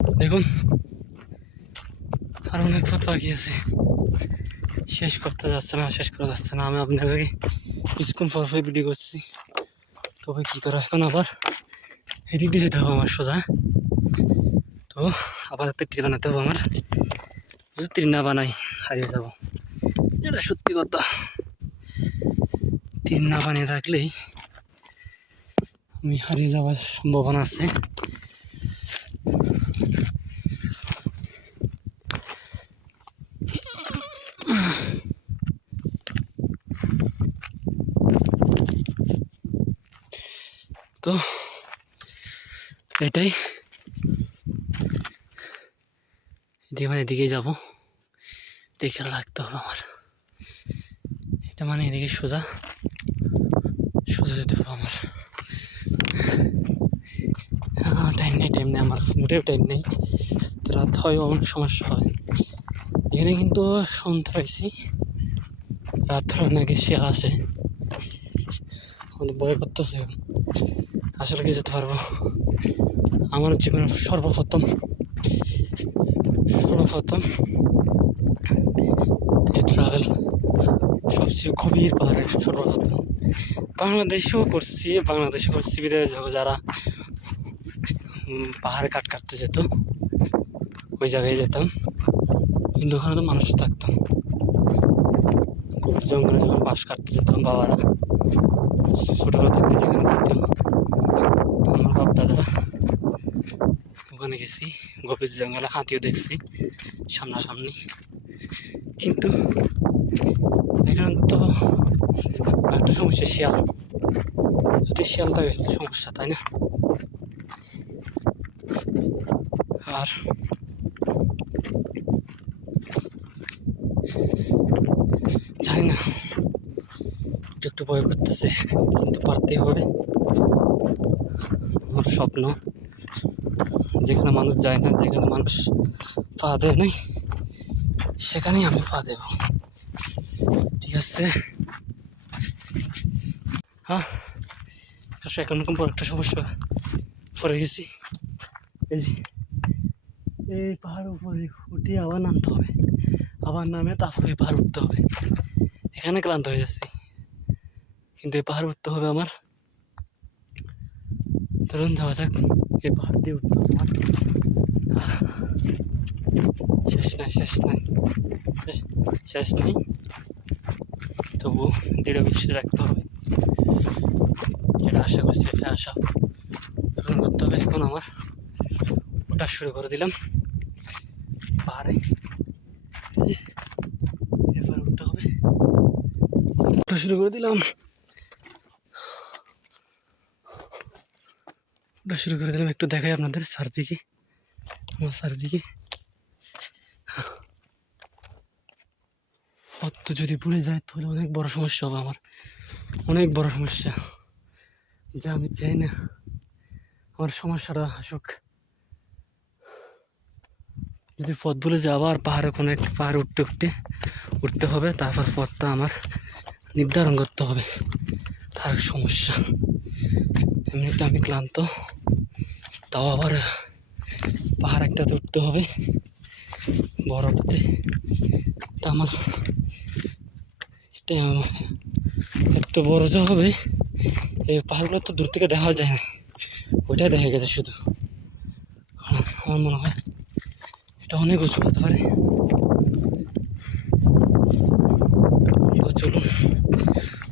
দেখুন আর অনেক পথ বাকি আছে, শেষ করতে যাচ্ছে না, শেষ করা যাচ্ছে না। আমি আপনাদেরকে কিছুক্ষণ পর ভিডিও করছি, তবে কী করা, এখন আবার এদিক দিয়ে যেতে হবে আমার সোজা। তো আবার একটা তীর বানাতে হবে আমার, যদি তীর না বানাই হারিয়ে যাব, এটা সত্যি কথা। তীর না বানিয়ে রাখলেই আমি হারিয়ে যাওয়ার সম্ভাবনা আছে। তো এটাই, এদিকেই যাবো, এটাই খেয়াল রাখতে হবে আমার। এটা মানে এদিকে সোজা সোজা যেতে হবে আমার। টাইম নেই আমার, মোটেও টাইম নেই। তো রাত হয়, অনেক সমস্যা হয় এখানে। কিন্তু শুনতে পাইছি রাত হয় নাকি শিয়াল আসে, অনেক ভয় করতেছে। আসলে কি যেতে পারবো? আমার জীবনের সর্বপ্রথম এই ট্রাভেল, সবচেয়ে গভীর পাহাড়ে সর্বপ্রথম। বাংলাদেশেও করছি বিদেশে যাবো, যারা পাহাড়ে কাটতে যেত ওই জায়গায় যেতাম, কিন্তু ওখানে তো মানুষ থাকতাম। গভীর জঙ্গলে যখন বাঁশ কাটতে যেতাম, বাবারা ছোটবেলা থাকতে যেখানে যেত আমার বাপ দাদারা, ওখানে গেছি। গভীর জঙ্গলে হাতিও দেখছি সামনাসামনি। কিন্তু এখানে তো একটা সমস্যা, শিয়াল। যদি শিয়াল থাকে সমস্যা, তাই না? আর জানি না, একটু ভয় করতেছে, কিন্তু পারতেই হবে। আমার স্বপ্ন, যেখানে মানুষ যায় না, যেখানে মানুষ পা দেয় নাই, সেখানেই আমি পা দেব। ঠিক আছে? হ্যাঁ, এখন বড় একটা সমস্যা পড়ে গেছি। এই যে এই পাহাড় উপরে উঠে আবার নামতে হবে, আবার নামে তারপরে পাহাড় উঠতে হবে। এখানে ক্লান্ত হয়ে যাচ্ছি, কিন্তু এই পাহাড় উঠতে হবে আমার। ধরুন যাওয়া যাক, এই পাহাড় দিয়ে উঠতে হবে আমার। শেষ নাই, তবু দৃঢ় বিশ্বাস রাখতে হবে। যেটা আশা করছি, এটা আশা পূরণ করতে হবে। এখন আমার ওটা শুরু করে দিলাম পাহাড়ে, এবার উঠতে হবে। ওটা শুরু করে দিলাম, একটু দেখাই আপনাদের চারদিকে, আমার চারদিকে। পথ তো যদি ভুলে যায় তাহলে অনেক বড় সমস্যা হবে আমার, অনেক বড় সমস্যা, যা আমি চাই না আমার সমস্যাটা আসুক। যদি পথ ভুলে যায়, আবার পাহাড়ে কোনো একটা পাহাড় উঠতে হবে, তারপর পথটা আমার নির্ধারণ করতে হবে। তার সমস্যা, এমনিতে আমি ক্লান্ত, তাও আবার পাহাড় একটাতে উঠতে হবে, বড়টাতে। আমার এটা এত বড় যে হবে, এই পাহাড়গুলো তো দূর থেকে দেখা যায় না, ওইটাই দেখা গেছে শুধু। আমার মনে হয় এটা অনেক উঁচু হতে পারে। তো চলুন,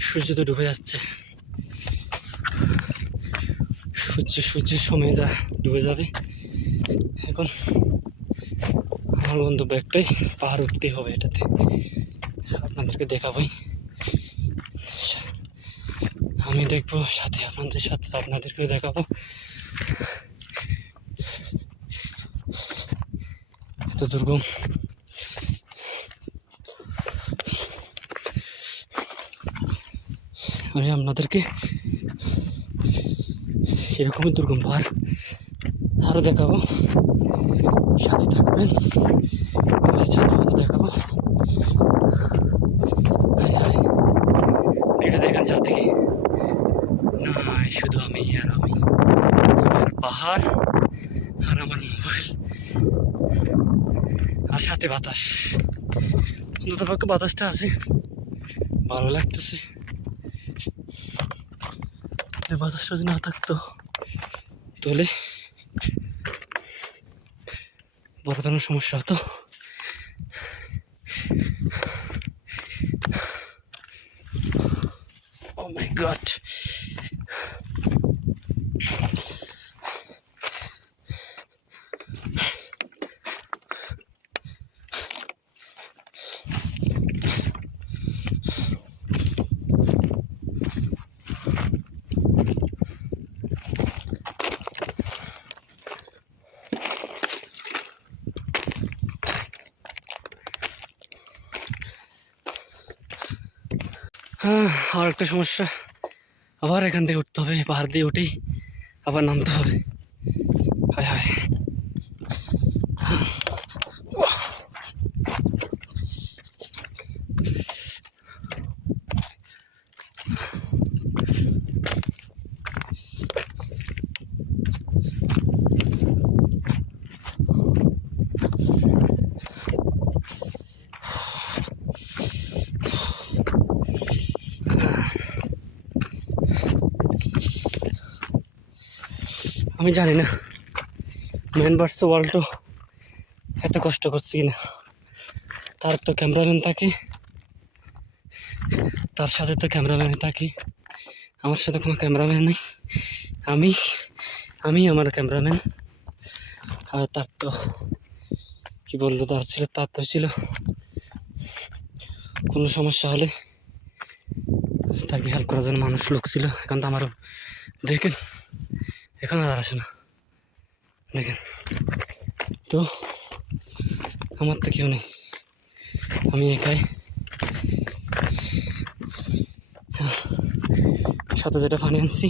সূর্য তো ডুবে যাচ্ছে, সূর্যের সময় ডুবে যাবে। এখন আমার গন্তব্য একটাই, পাহাড় উঠতেই হবে। এটাতে আপনাদেরকে দেখাবোই, আমি দেখবো, সাথে আপনাদেরকে দেখাবো। এত দুর্গম, আমি আপনাদেরকে এরকমই দুর্গম পাহাড় আরও দেখাবো, সাথে থাকবেন। দেখাবো, এটা দেখেন চারদিকে, না শুধু আমি আর পাহাড় আর আমার মোবাইল। আর সাথে বাতাস, অন্তত পক্ষে বাতাসটা আছে, ভালো লাগতেছে। বাতাসটা যদি না থাকতো তাহলে বড় ধরনের সমস্যা হতো। Oh my God. হ্যাঁ, আর একটা সমস্যা, আবার এখান থেকে উঠতে হবে, পাহাড় দিয়ে উঠেই আবার নামতে হবে। হায় হায়, আমি জানি না ম্যান ভার্সেস ওয়ার্ল্ড এত কষ্ট করছি কিনা। তার তো ক্যামেরাম্যান থাকে, তার সাথে তো ক্যামেরাম্যান থাকে, আমার সাথে কোনো ক্যামেরাম্যান নেই। আমি আমি আমার ক্যামেরাম্যান। আর তার তো কি বললো, তার তো ছিল কোনো সমস্যা হলে তাকে হেল্প করার জন্য মানুষ লোক ছিল। এখন তো আমারও দেখেন, এখন আর আসে না, দেখেন তো আমার তো কেউ নেই, আমি একাই। সাথে যেটা পানি আনছি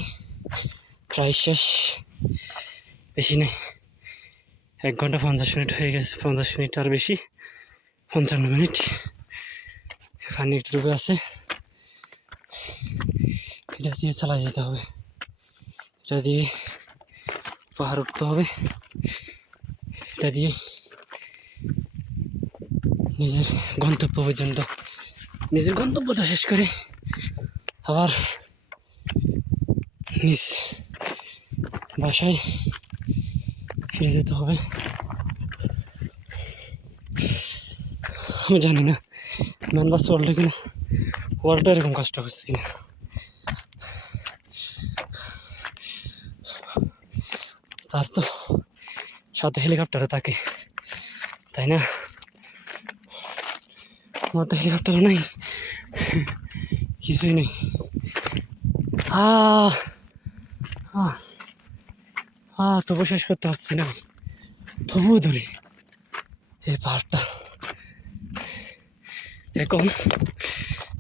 প্রায় শেষ, বেশি নেই। 1 ঘন্টা 50 মিনিট হয়ে গেছে, 50 মিনিট আর বেশি, 55 মিনিট। পানি একটু ডুবে আছে, এটা দিয়ে চালা যেতে হবে, এটা দিয়ে পাহাড় উঠতে হবে, এটা দিয়ে নিজের গন্তব্য পর্যন্ত, নিজের গন্তব্যটা শেষ করে আবার নিজ বাসায় ফিরে যেতে হবে। আমি জানি না ম্যান ভার্সেস ওয়ার্ল্ড কিনা, ওয়ার্ল্ডটা এরকম কষ্ট করছে কিনা। তার তো সাথে হেলিকপ্টারও থাকে, তাই না? আমার তো হেলিকপ্টারও নাই, কিছুই নেই। তবু শেষ করতে পারছি না, তবুও দূরে এই পাহাড়টা। এখন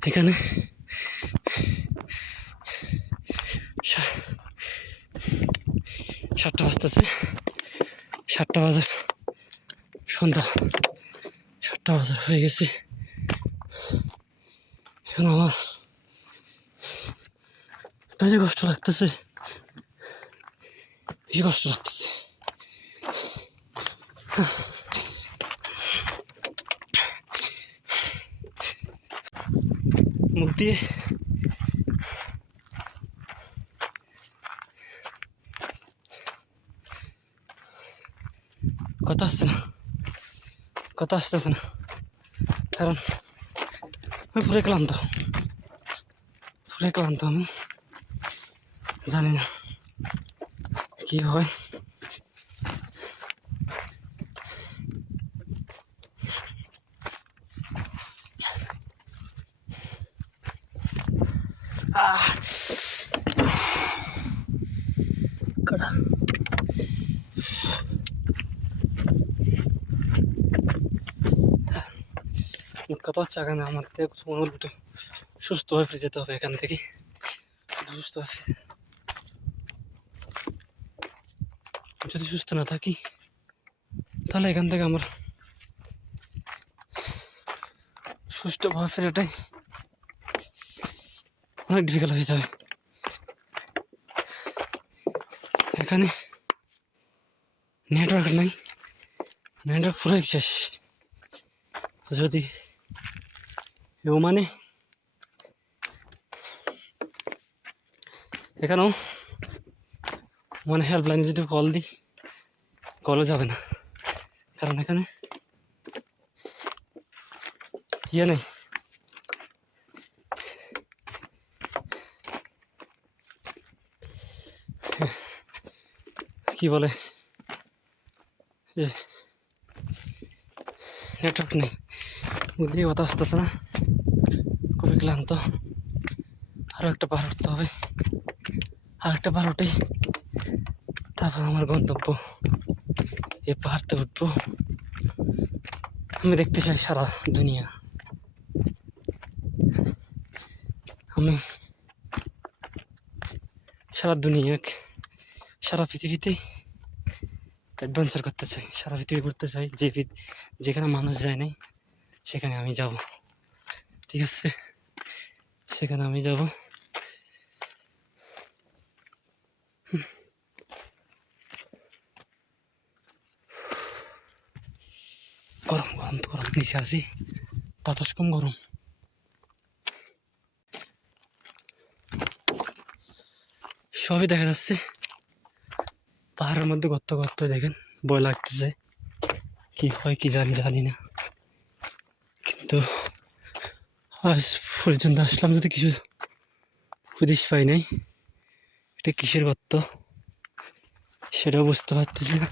এখানে 7টা বাজতেছে, 7টা বাজার, সন্ধ্যা 7টা বাজার হয়ে গেছে। এখন আমার এত যে কষ্ট লাগতেছে, বেশি কষ্ট লাগতেছে। মুখ দিয়ে কথা আসছে না, কথা আসতেছে না, কারণ আমি পুরো ক্লান্ত, আমি জানি না কি হয়। মোট কথা হচ্ছে এখানে আমার থেকে একটু সুস্থ হয়ে ফিরে যেতে হবে এখান থেকে, সুস্থ হয়ে। যদি সুস্থ না থাকি তাহলে এখান থেকে আমার সুষ্ঠুভাবে ফেরাটাই অনেক ডিফিকাল্ট হয়ে যাবে। এখানে নেটওয়ার্ক নাই, নেটওয়ার্ক পুরো শেষ। তো যদি এও মানে এখানেও মানে হেল্পলাইনে যদি কল দিই কলও যাবে না, কারণ এখানে ইয়ে নেই। কি বলে নেটওয়ার্ক নেই, বুদ্ধি কথা আসতেছে না, খুবই ক্লান্ত। আরও একটা পাহাড় উঠতে হবে, আর একটা পাহাড় উঠে তারপর আমার গন্তব্য। এই পাহাড়তে উঠবো, আমি দেখতে চাই সারা দুনিয়া। আমি সারা দুনিয়া, সারা পৃথিবীতে অ্যাডভেঞ্চার করতে চাই, সারা পৃথিবী ঘুরতে চাই। যেখানে মানুষ যায় নাই সেখানে আমি যাব, ঠিক আছে? সেখানে আমি যাব। গরম গরম তো গরম, নিচে আসি বাতাস কম গরম। সবই দেখা যাচ্ছে, পাহাড়ের মধ্যে গর্ত গর্ত দেখেন, ভয় লাগতেছে। কি হয় কি জানি না, কিন্তু আজ পর্যন্ত আসলাম যদি কিছু হদিশ পাই নাই এটা কিসের গর্ত সেটাও বুঝতে পারতেছি না।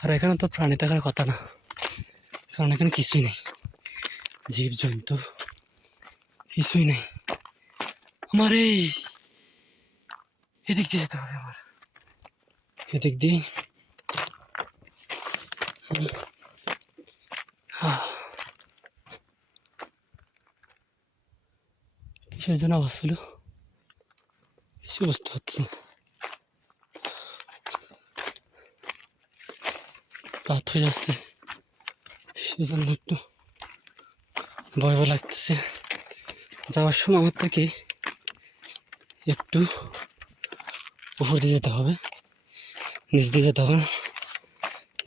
আর এখানে তো প্রাণী থাকার কথা না, কারণ এখানে কিছুই নেই, জীব জন্তু কিছুই নেই। আমার এদিক দিয়ে যেতে হবে, আমার এদিক দিয়ে। কিসের জন্য আওয়াজ ছিল কিছু বুঝতে পারছি না। রাত হয়ে যাচ্ছে, সেই জন্য একটু ভয় ভয় লাগতেছে। যাওয়ার সময় আমার থেকে একটু উপর দিয়ে যেতে হবে, নিচ দিয়ে যেতে হবে,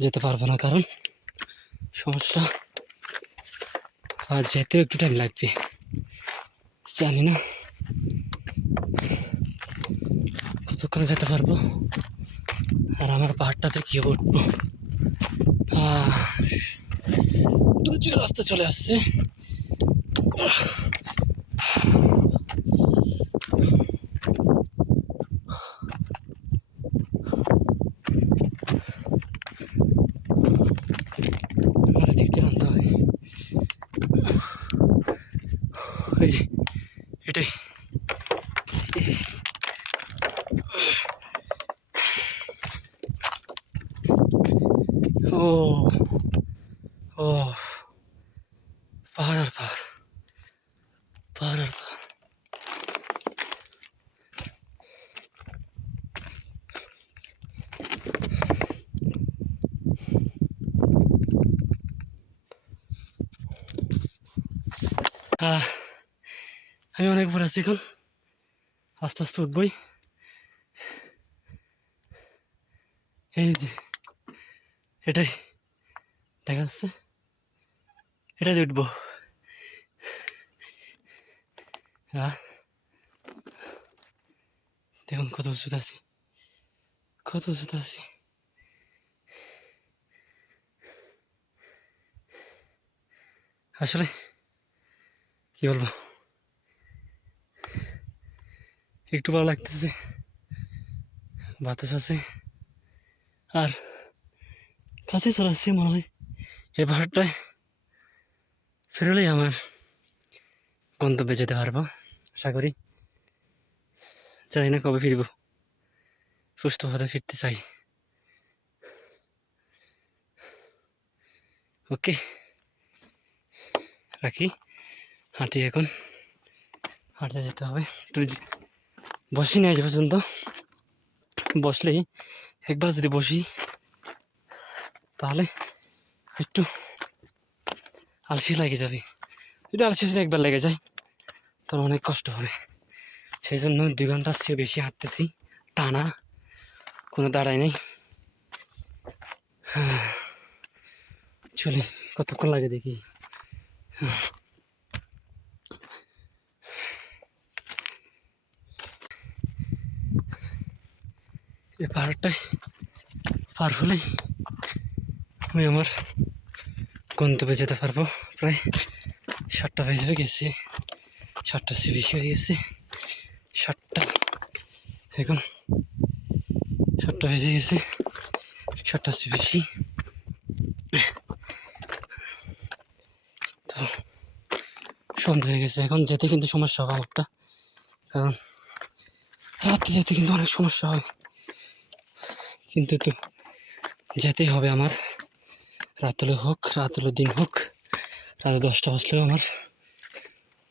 যেতে পারবো না কারণ সমস্যা। আর যেতেও একটু টাইম লাগবে, জানি না কতক্ষণে যেতে পারবো। আর আমার পাহাড়টাতে কি উঠবো, প্রচুর রাস্তা চলে আসছে। আমার দিক দিয়ে নামতে হয়, ওই যে এটাই। ও ও পাহাড় আর পাহাড়, পাহাড় আর পাহাড়। আমি অনেক উপরে আছি এখন, আস্তে আস্তে উঠবই। এই যে এটাই দেখা যাচ্ছে, এটা দিয়ে উঠবো। দেখুন কত উঁচুতে আছি, কত উঁচুতে আছি। আসলে কি বলবো, একটু ভালো লাগতেছে, বাতাস আছে আর কাছে চলে আসছে। মনে হয় এ পাহাড়টায় ফেরলেই আমার গন্তব্যে যেতে পারবো, আশা করি। জানি না কবে ফিরবো, সুস্থভাবে ফিরতে চাই। ওকে রাখি, হাঁটি এখন, হাঁটতে যেতে হবে। একটু বসি না আজ পর্যন্ত, বসলেই একবার যদি বসি তাহলে একটু আলসি লেগে যাবে। যদি আলসি একবার লেগে যায় তাহলে অনেক কষ্ট হবে। সেই জন্য 2 ঘন্টার চেয়ে বেশি হাঁটতেছি টানা, কোনো দাঁড়াই নেই। চলি, কতক্ষণ লাগে দেখি। এই পাহাড়টায় পার হলেই আমি আমার গন্তব্যে যেতে পারবো। প্রায় 7টা বেজে হয়ে গেছে, 7টা সে বেশি হয়ে গেছে, 7টা এখন 7টা বেজে গেছে, 7টা সে বেশি। তো সন্ধ্যা হয়ে গেছে, এখন যেতে কিন্তু সমস্যা হবে আমারটা, কারণ রাতে যেতে কিন্তু অনেক সমস্যা হয়, কিন্তু তো যেতেই হবে আমার। রাত হলে হোক, রাত হলে দিন হোক, রাত 10টা বাজলেও আমার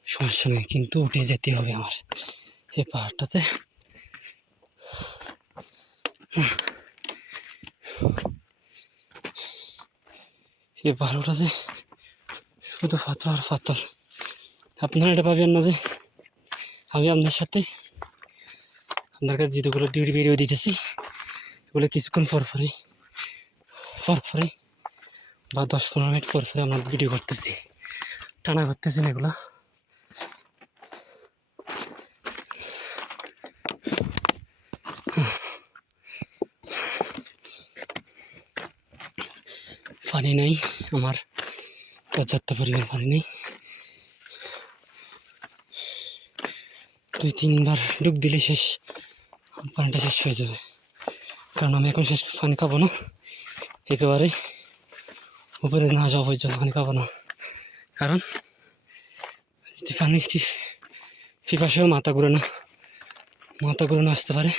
সমস্যা নেই, কিন্তু উঠে যেতেই হবে আমার এই পাহাড়টাতে। এই পাহাড়টাতে শুধু পাথর আর পাথর। আপনারা এটা পাবেন না যে আমি আপনার সাথে আপনার কাছে যেগুলো ডিউটি বেরিয়ে দিতেছি, এগুলো কিছুক্ষণ পরপরই বা 10-15 মিনিট পরপরে আমরা ভিডিও করতেছি, টানা করতেছি না এগুলো। পানি নাই আমার, পর্যাপ্ত পরিমাণ পানি নেই। 2-3 বার ডুব দিলে শেষ, পানিটা শেষ হয়ে যাবে। কারণ আমি এখন শেষ পানি খাবো না, একেবারে উপরে না যাওয়া পর্যন্ত পানি খাবো না। কারণ যদি পানি পিপাসাও মাথা ঘুরে না আসতে পারে,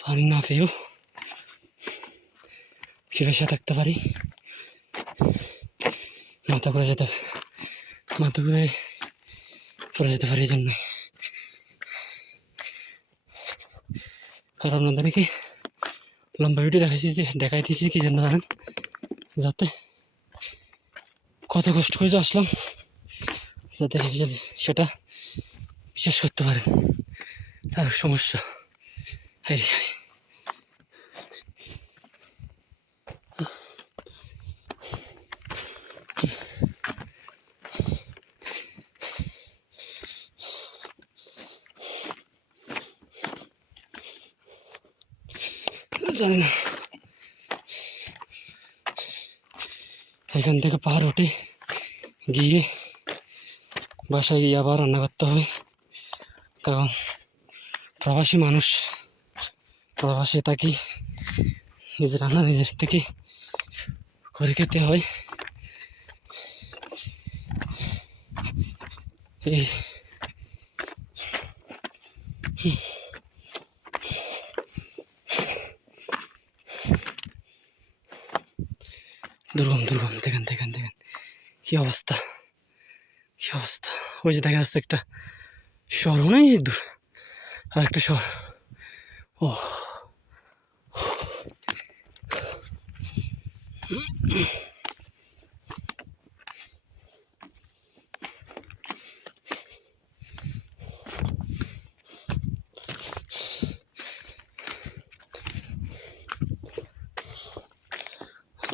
পানি না পেয়েও পিপাসা থাকতে পারি, মাথা ঘুরে পড়ে যেতে পারি। এই জন্যই কথা আপনাদেরকে লম্বা ভিডিও দেখাইতেছি কি জন্য জানেন, যাতে কত কষ্ট করে আসলাম যাতে সেটা বিশ্বাস করতে পারেন। তার সমস্যা জানি না। এখান থেকে পাহাড় উঠে গিয়ে বাসায় গিয়ে আবার রান্না করতে হবে, কারণ প্রবাসী মানুষ, প্রবাসী থাকি, নিজের রান্না নিজের থেকে করে খেতে হয়। এই দুর্গম দেখেন কি অবস্থা। ওই যে দেখা যাচ্ছে একটা শহর, অনেক দূর আর একটা শহর। ও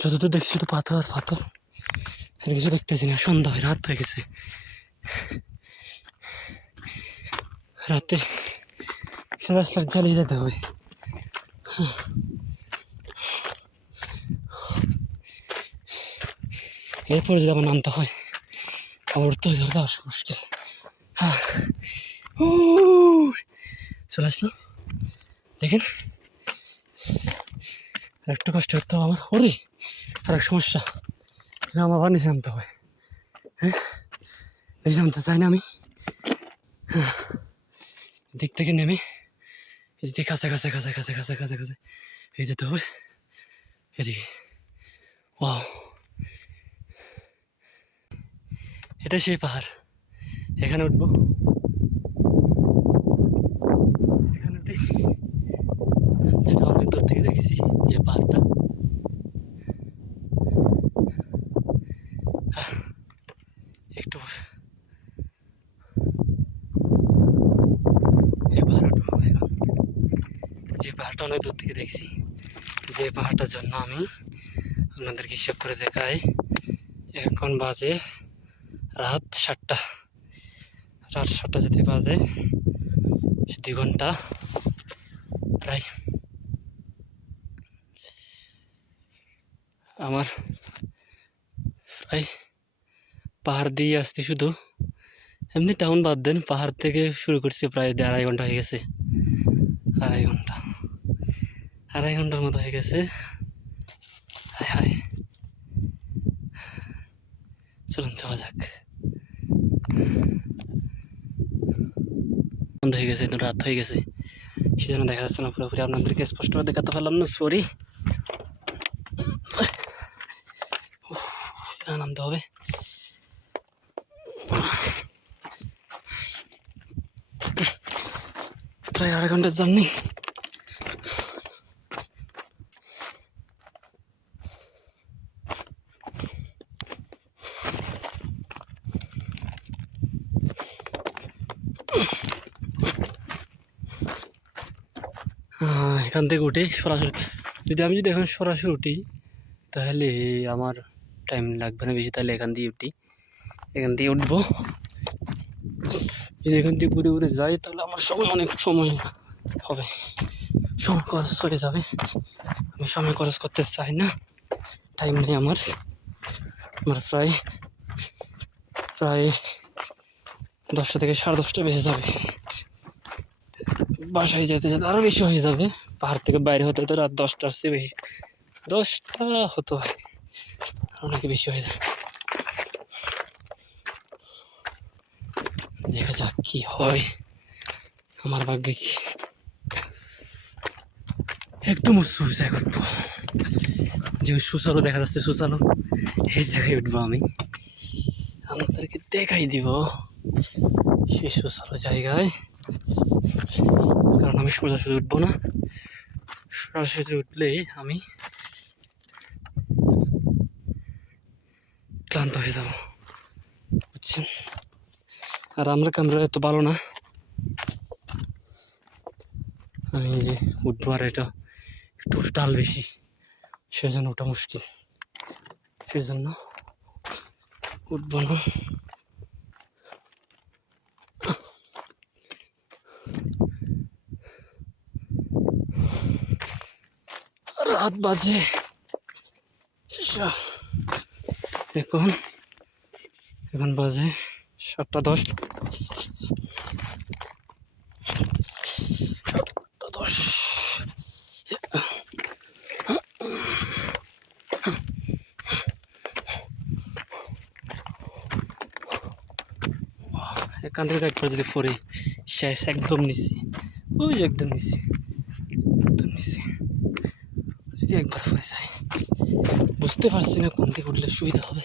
যতদূর দেখছি শুধু পাথর আর পাথর, আর কিছু দেখতেছি না। সন্ধ্যা হয়, রাত হয়ে গেছে। রাতে রাস্তার জ্বালিয়ে যেতে হবে। এরপরে যদি আবার নামতে হয়, আবার উঠতে হয়, ধরতে আর মুশকিল। চলে আসলাম, দেখেন একটু কষ্ট করতে হবে আমার। ওরে আর এক সমস্যা, আমার আবার নিচে নামতে হবে। হ্যাঁ, নিচে নামতে চাই না আমি। দিক থেকে নেমে এদিকে কাছে এই যেতে হবে এদিকে। ওয়াও, এটা সেই পাহাড়, এখানে উঠবো। এখানে উঠে যেটা অনেক দূর থেকে দেখছি যে পাহাড়টা, একটু এই পাহাড়টা উঠবো এখন। যে পাহাড়টা অনেক দূর থেকে দেখছি, যে পাহাড়টার জন্য আমি আপনাদেরকে হিসাব করে দেখাই। এখন বাজে রাত 7টা। রাত 7টা যদি বাজে 2 ঘন্টা প্রায় আমার প্রায় পাহাড় দিয়ে আসছি। শুধু এমনি টাউন বাদ দেন, পাহাড় থেকে শুরু করছি প্রায় 2.5 ঘন্টা হয়ে গেছে। 2.5 ঘন্টার মতো হয়ে গেছে। হায় হায়, চলুন যাওয়া যাক। বন্ধ হয়ে গেছে, রাত হয়ে গেছে, সেজন্য দেখা যাচ্ছে না পুরোপুরি, আপনাদেরকে স্পষ্টভাবে দেখাতে পারলাম না, সরি। নামতে হবে। প্রায় 2.5 ঘন্টার জার্নি। এখান থেকে উঠে সরাসরি, আমি যদি এখন সরাসরি উঠি তাহলে আমার টাইম লাগবে না বেশি, তাহলে এখান দিয়ে উঠবো। যদি এখান দিয়ে ঘুরে ঘুরে যাই তাহলে আমার অনেক সময় হবে, সময় খরচ হয়ে যাবে। আমি সময় খরচ করতে চাই না, টাইম নেই আমার প্রায় 10টা থেকে 10:30 বেজে যাবে। বাসায় যেতে আরও বেশি হয়ে যাবে। পাহাড় থেকে বাইরে হতে তো রাত 10টার চেয়ে বেশি, 10টা হতে হয়, অনেক বেশি হয়ে যায়। দেখা যাক কি হয় আমার ভাগ্যে। কি একদম উঁচু জায়গায় উঠবো, যে সুচালো দেখা যাচ্ছে, সুচালো এই জায়গায় উঠবো। আমি আপনাদেরকে দেখাই দিব সেই সুচালো জায়গায়, কারণ আমি সোজাসুজি উঠবো না। সরাসরি উঠলেই আমি ক্লান্ত হয়ে যাব, বুঝছেন। আর আমরা ক্যামেরা এত ভালো না, আমি এই যে উঠবো আর এটা একটু ডাল বেশি, সেজন্য ওটা মুশকিল, সেজন্য উঠবো না। রাত বাজে এখন বাজে 7:10। এখান থেকে একবার যদি পরে শেষ, একদম নিচে, ওই যে একদম নিচে, যদি একবার পরে যাই, বুঝতে পারছি না কোন দিকে উঠলে সুবিধা হবে।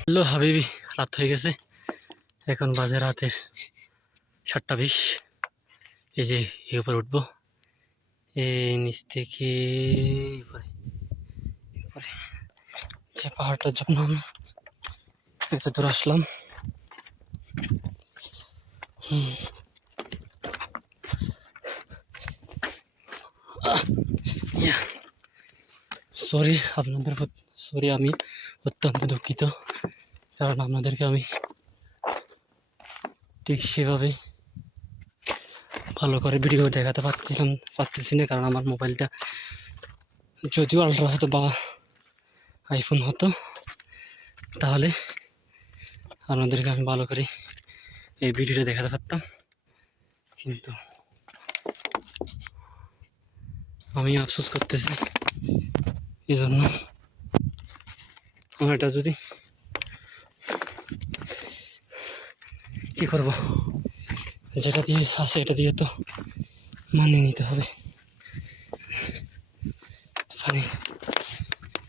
হ্যালো হাবিবি, রাত হয়ে গেছে, এখন বাজে রাতের 7:20। এই যে এর উপরে উঠবো, এই নিচ থেকে যে পাহাড়টার জন্য আমি এত দূর আসলাম। সরি আপনাদের, সরি, আমি অত্যন্ত দুঃখিত, কারণ আপনাদেরকে আমি ঠিক সেভাবে ভালো করে ভিডিও দেখাতে পারতেছি না, কারণ আমার মোবাইলটা যদিও আলট্রা হতো বা আইফোন হতো, তাহলে আপনাদেরকে আমি ভালো করে এই ভিডিওটা দেখাতে পারতাম। কিন্তু আমি আফসোস করতেছি, এই জন্য আমার এটা যদি কী করব, যেটা দিয়ে আসে এটা দিয়ে তো মানিয়ে নিতে হবে।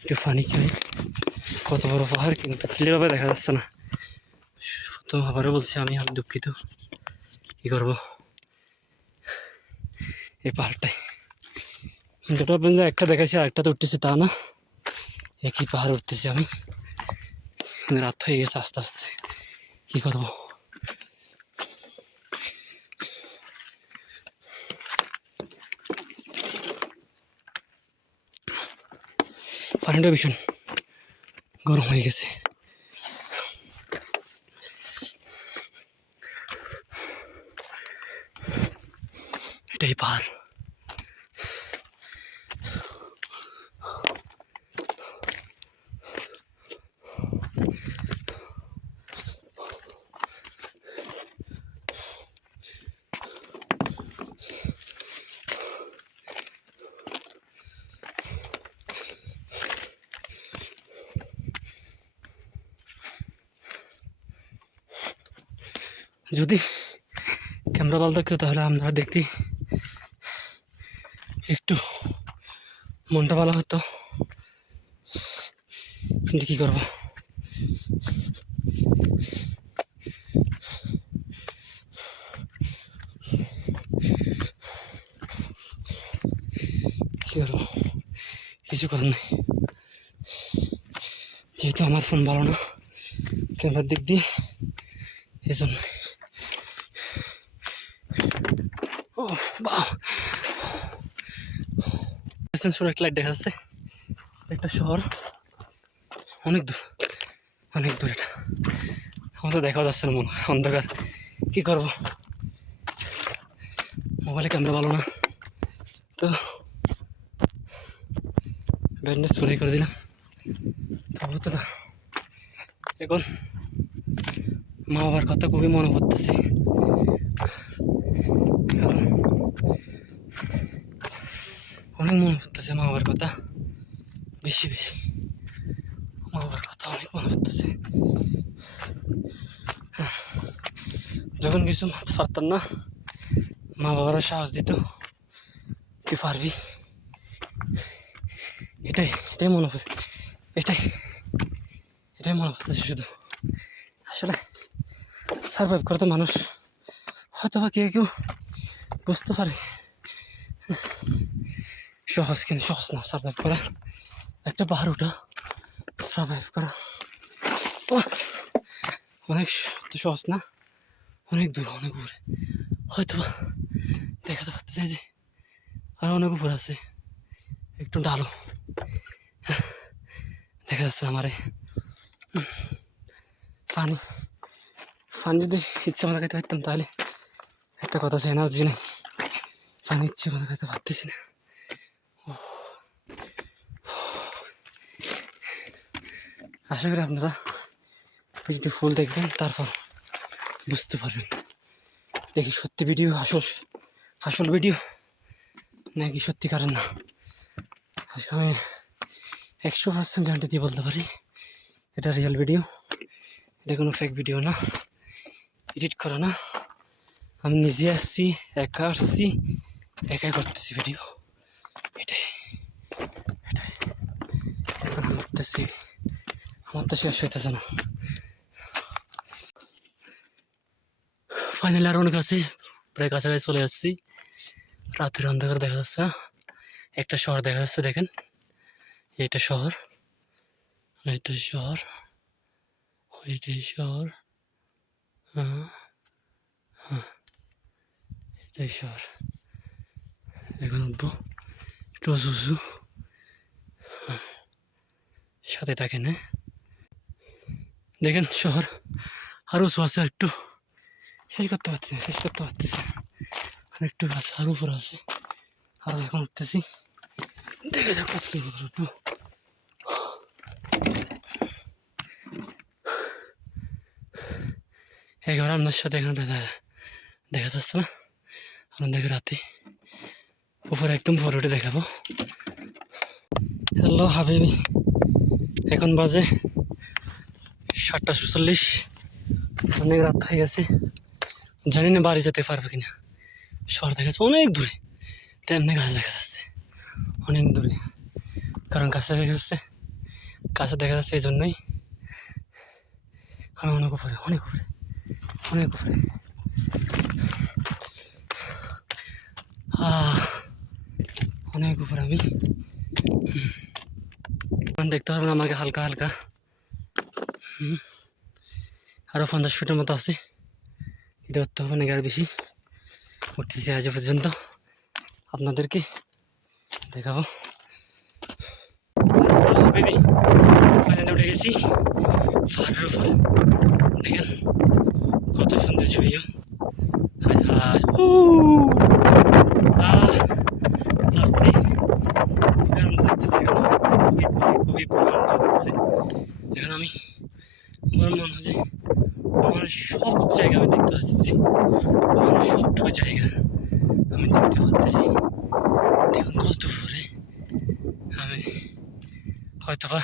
একটু ফানি কি হয়, কত বড় পাহাড় কিন্তু ক্লিয়ারভাবে দেখা যাচ্ছে না। তো আবারও বলছি, আমি দুঃখিত, কী করবো এই পাহাড়টায়। যেটা আপনার একটা দেখাচ্ছি আর একটা তো উঠতেছি তা না, একই পাহাড়ে উঠতেছি আমি, রাত হয়ে গেছে আস্তে আস্তে, কি করবো। পানিটা ভীষণ গরম হয়ে গেছে। এটাই পাহাড়। যদি ক্যামেরা ভালো থাকতো তাহলে আপনারা দেখতে একটু মনটা ভালো হতো, কিন্তু কী করবো। কী করবো, কিছু করার নেই। যেহেতু আমার ফোন ভালো না ক্যামেরার দিক দিয়ে, এই জন্য। ও বাহ, একটা লাইট দেখা যাচ্ছে, একটা শহর, অনেক দূর অনেক দূর। এটা আমাদের দেখা যাচ্ছে না, মনে অন্ধকার। কী করবো, মোবাইলে ক্যামেরা ভালো না, তো ব্যান্ডেজ ফ্রাই করে দিলাম। তবু তো না, এখন মা বাবার কথা খুবই মনে পড়তেছে, কারণ অনেক মনে পড়তেছে মা বাবার কথা, বেশি বেশি মা বাবার কথা অনেক মনে পড়তেছে। যখন কিছু পারতাম না, মা বাবারা সাহস দিত, তুই পারবি। এটাই এটাই মনে পড়ে, এটাই মনে পড়তেছে শুধু। আসলে সার্ভাইভ করতে মানুষ হয়তো বা কেউ কেউ বুঝতে পারে সহজ, কিন্তু সহজ না সার্ভাইভ করা। একটা পাহাড় ওঠা, সার্ভাইভ করা অনেক সহজ না, অনেক দূর, অনেক উপরে। হয়তো বা দেখাতে পারতেছে যে আর অনেক উপরে আছে, একটু ডালো দেখা যাচ্ছে আমারে। পানি পানি যদি ইচ্ছে মতো খাইতে পারতাম তাহলে একটা কথা আছে, এনার্জি নেই, পানি ইচ্ছে মতো খাইতে পারতেছি না। আশা করি আপনারা যদি ফুল দেখবেন তারপর বুঝতে পারবেন দেখি সত্যি ভিডিও, আসল ভিডিও নাকি সত্যিকারের না। আমি 100% গ্যারান্টি দিয়ে বলতে পারি এটা রিয়েল ভিডিও, এটা কোনো ফেক ভিডিও না, এডিট করা না। আমি নিজে আসছি, একা আসছি, একাই করতেছি ভিডিও। এটাই এটাই এখন করতেছি, আমার তো শেষ হইতেছে না। ফাইনালি আর অনেক আছে, প্রায় কাছাকাছি চলে যাচ্ছি। রাতের অন্ধকার দেখা যাচ্ছে, একটা শহর দেখা যাচ্ছে, দেখেন এটা শহর, এটা শহর, এটাই শহর, হ্যাঁ হ্যাঁ এটাই শহর। এখন উঠবো একটু উঁচু, সাথে থাকেন। হ্যাঁ দেখেন শহর আর উঁচু আছে, একটু শেষ করতে পারতেছি আর একটু আছে, আর উপর আছে, আর এখন উঠতেছি, দেখে যাক কত উপর উঠবো। এবার আপনার সাথে এখানে দেখা যাচ্ছে না, আপনাদেরকে রাতে উপরে একদম উপরে উঠে দেখাবো। হ্যালো হাবিবি, এখন বাজে 7:46, অনেক রাত হয়ে গেছে। জানি না বাড়ি যেতে পারবে কিনা, শহর দেখা যাচ্ছে অনেক দূরে, তেমনি গাছ দেখা যাচ্ছে অনেক দূরে, কারণ কাছে দেখা যাচ্ছে, কাছে দেখা যাচ্ছে, এই জন্যই আমি অনেক উপরে, অনেক উপরে, অনেক উপরে। অনেক উপরে আমি, দেখতে পারবেন আমাকে হালকা হালকা আরও 50 ফিটের মতো আছে, এটা উঠতে হবে নাকি আর বেশি। উঠতেছি আজ পর্যন্ত, আপনাদেরকে দেখাবো। উঠে গেছি পাহাড়ের উপর, দেখেন কত সুন্দর ভিউ। হাই হাই পারছি, খুবই আনন্দ লাগতেছে, খুবই আনন্দ লাগতেছে। এখন আমি আমার মনে হয় যে আমার সব জায়গা আমি দেখতে পাচ্ছি, যে আমার সবটুকু জায়গা আমি দেখতে পাচ্ছি। দেখুন কত উপরে, আমি হয়তোবা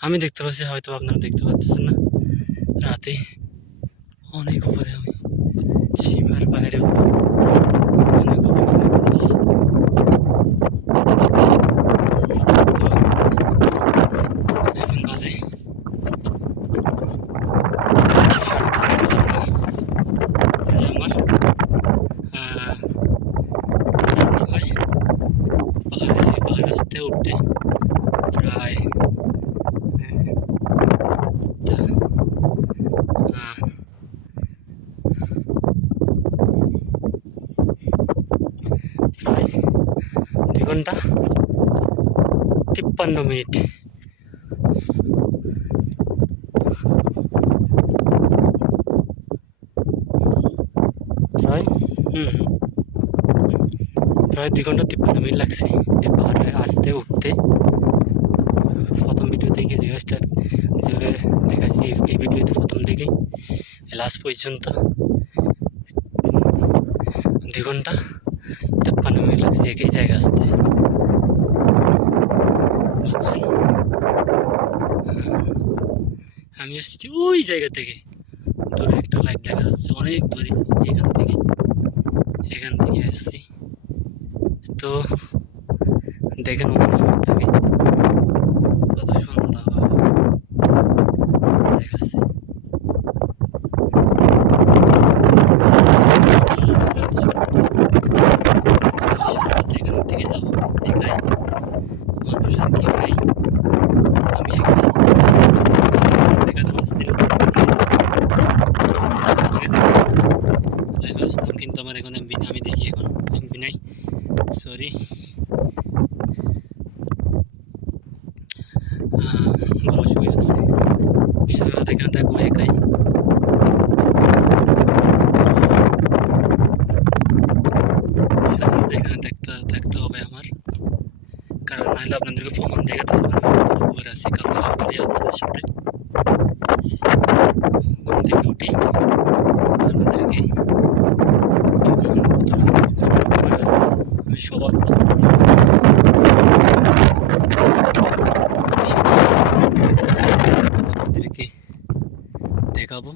আমি দেখতে পাচ্ছি, হয়তো আপনারা দেখতে পাচ্ছেন না। রাতে অনেক উপরে, আমি সীমার বাইরে অনেক উপরে। এখন বাজে আমার পাহাড় আসতে উঠতে প্রায় প্রায় 2 ঘন্টা 53 মিনিট। প্রায় প্রায় 2 ঘন্টা 53 মিনিট লাগছে এই পাহাড়ে আসতে উঠতে। প্রথম ভিডিও থেকে যেভাবে দেখাচ্ছি, এই ভিডিওতে প্রথম থেকে লাস্ট পর্যন্ত 2 ঘন্টা 53 মিনিট লাগছে একই জায়গা আসতে, বুঝছেন। আমি আসছি ওই জায়গা থেকে, দূরে একটা লাইট দেখা যাচ্ছে অনেক দূরে, এখান থেকে আসছি। তো দেখেন উপরটাকে কত সুন্দর দেখাচ্ছে। এখান থেকে যাবো একাই, আমার পাশে আর কেউ নেই, আমি একাই দেখাতে পারছি না। আসতাম কিন্তু আমার এখন এমবি নেই, আমি দেখি এখন এমবি নাই, সরি। গলা শুকিয়ে যাচ্ছে, সারা রাত এখানে থাকবো একাই। সারা রাত এখানে থাকতে হবে আমার, কারণ নাহলে আপনাদেরকে প্রমাণ দেখাতে পারবো না উপরে আছি। কালকে সকালে আপনাদের সাথে ঘুম থেকে উঠি আপনাদেরকে আমি সবার আপনাদেরকে দেখাবো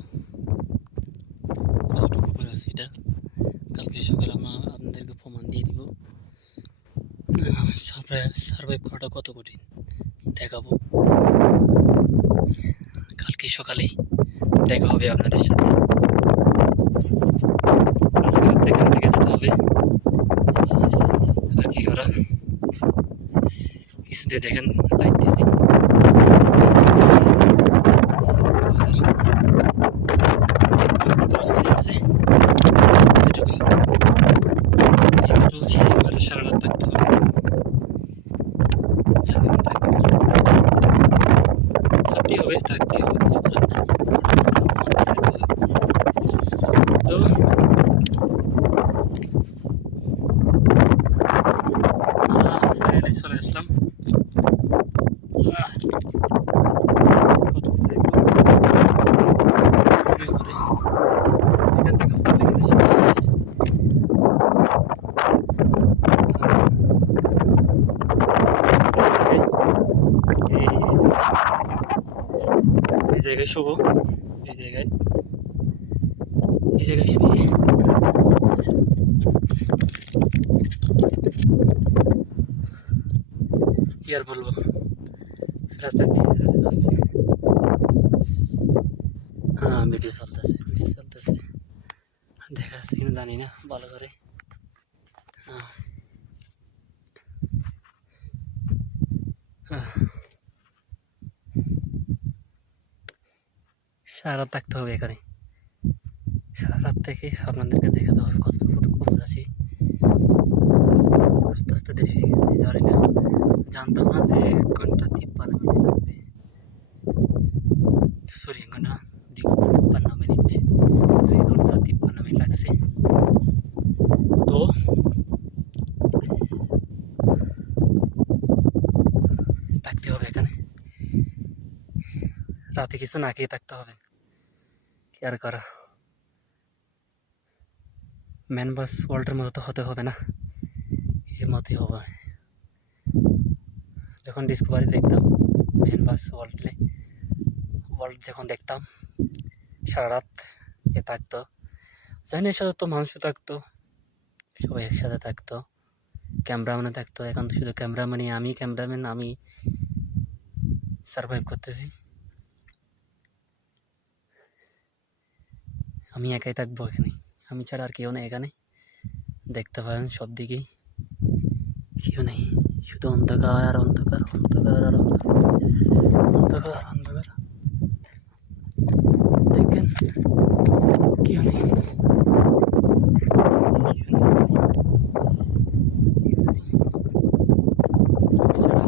কতটুকু উপরে আছে। এটা কালকে সকালে আপনাদেরকে প্রমাণ দিয়ে দিব, সার্ভাইভ করাটা কত কঠিন দেখাবো। কালকে সকালেই দেখা হবে আপনাদের সাথে। আজকে এখান থেকে যেতে হবে, আর কি করা, কিছুতে দেখেন লাইট দিছি। সারা রাত থাকতে হবে, জানি না থাকতেই হবে কিছু করার নেই। তো চলে আসলাম, এখান থেকে এই জায়গায় শুভ, এই জায়গায় শুয়ে কি আর বলবো, রাস্তার দিকে যাচ্ছে। হ্যাঁ ভিডিও চলতেছে দেখা যাচ্ছে কিনা জানি না ভালো করে। হ্যাঁ সারা রাত থাকতে হবে এখানে। সারা রাত থেকে আপনাদেরকে দেখাতে হবে কতটুকু উপর আছি। আস্তে আস্তে দেরি হয়ে গেছে, জানি না, জানতাম না যে 1 ঘন্টা 53 মিনিট লাগবে। সরি 1 ঘন্টা 2 ঘন্টা 53 মিনিট, 2 ঘন্টা 53 মিনিট লাগছে। তো থাকতে হবে এখানে, রাতে কিছু না খেয়ে থাকতে হবে, কি আর করা। ম্যান বাস ওয়ার্ল্ডের মতো তো হতে হবে না, এর মতোই হবে। যখন ডিসকভারি দেখতাম ম্যান বাস ওয়ার্ল্ড যখন দেখতাম, সারা রাত এ থাকতো, জানি এর সাথে তো মানুষও থাকতো, সবাই একসাথে থাকতো, ক্যামেরাম্যানও থাকতো। এখন তো শুধু ক্যামেরাম্যানই, আমি সার্ভাইভ করতেছি, আমি একাই থাকবো এখানে, আমি ছাড়া আর কেউ নেই এখানে। দেখতে পারেন সব দিকেই কেউ নেই, শুধু অন্ধকার আর অন্ধকার, অন্ধকার আর অন্ধকার, অন্ধকার আর অন্ধকার। দেখেন কেউ নেই, আমি ছাড়া।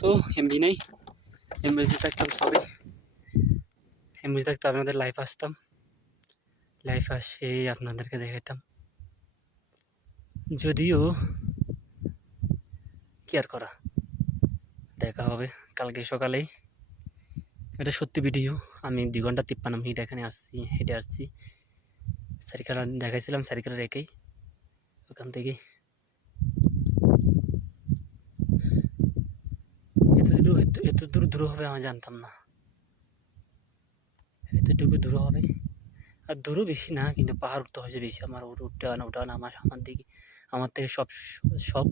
তো এমবি নেই, এমবিজি থাকতাম, সরি এমবিজি থাকতে আপনাদের লাইভ আসতাম, লাইভ আসে আপনাদেরকে দেখাতাম। যদিও কি আর করা, দেখা হবে কালকে সকালেই। এটা সত্যি ভিডিও, আমি 2 ঘন্টা 53 মিনিট এখানে আসছি, হেঁটে আসছি। সারিকারা দেখাইছিলাম, সারিকারা রেখেই ওখান থেকে এত দূর হবে আমি জানতাম না, এতটুকু দূর হবে। আর দূরও বেশি না, কিন্তু পাহাড় উঠতে হয়েছে বেশি আমার, ওটা নামা আমার দিকে, আমার থেকে সব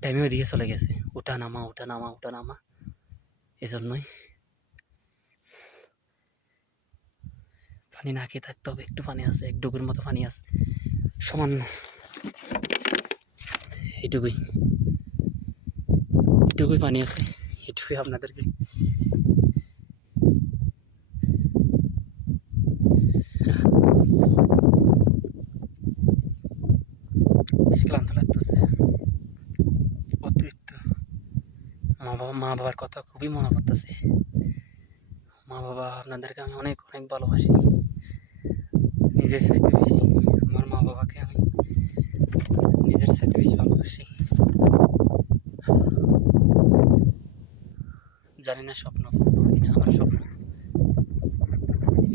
টাইমে ওইদিকে চলে গেছে, ওটা নামা। এই জন্যই পানি না খেয়ে থাকতে হবে। একটু পানি আছে, 1 ডুবুর মতো পানি আছে, সামান্য, এইটুকুই পানি আছে, এটুকুই আপনাদেরকে বেশ ক্লান্ত লাগতেছে অতিরিক্ত। মা বাবার কথা খুবই মনে পড়তেছে। মা বাবা আপনাদেরকে আমি অনেক ভালোবাসি, নিজের চাইতে বেশি। আমার মা বাবাকে আমি নিজের চাইতে বেশি ভালোবাসি। জানি না স্বপ্ন পূর্ণ হয় কিনা, আমার স্বপ্ন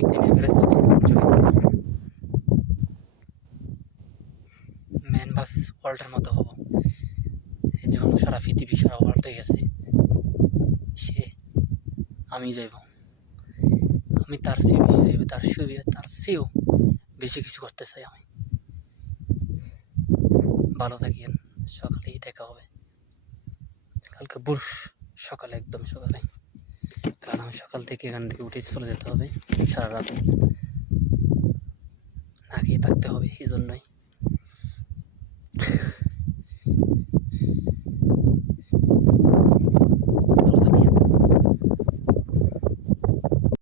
একদিন এভারেস্ট জয় করব, ম্যান বাস ওয়ার্ল্ডের মতো হব। এই যখন সারা পৃথিবী সারা ওয়ার্ল্ডে গেছে, সে আমি যাইব, আমি তার চেয়ে বেশি যাইব, তার চেয়েও বেশি কিছু করতে চাই আমি। ভালো থাকেন, সকালেই দেখা হবে কালকে সকালে, একদম সকালে, কারণ আমি সকাল থেকে এখান থেকে উঠে চলে যেতে হবে, সারা রাত না খেয়ে থাকতে হবে, এই জন্যই।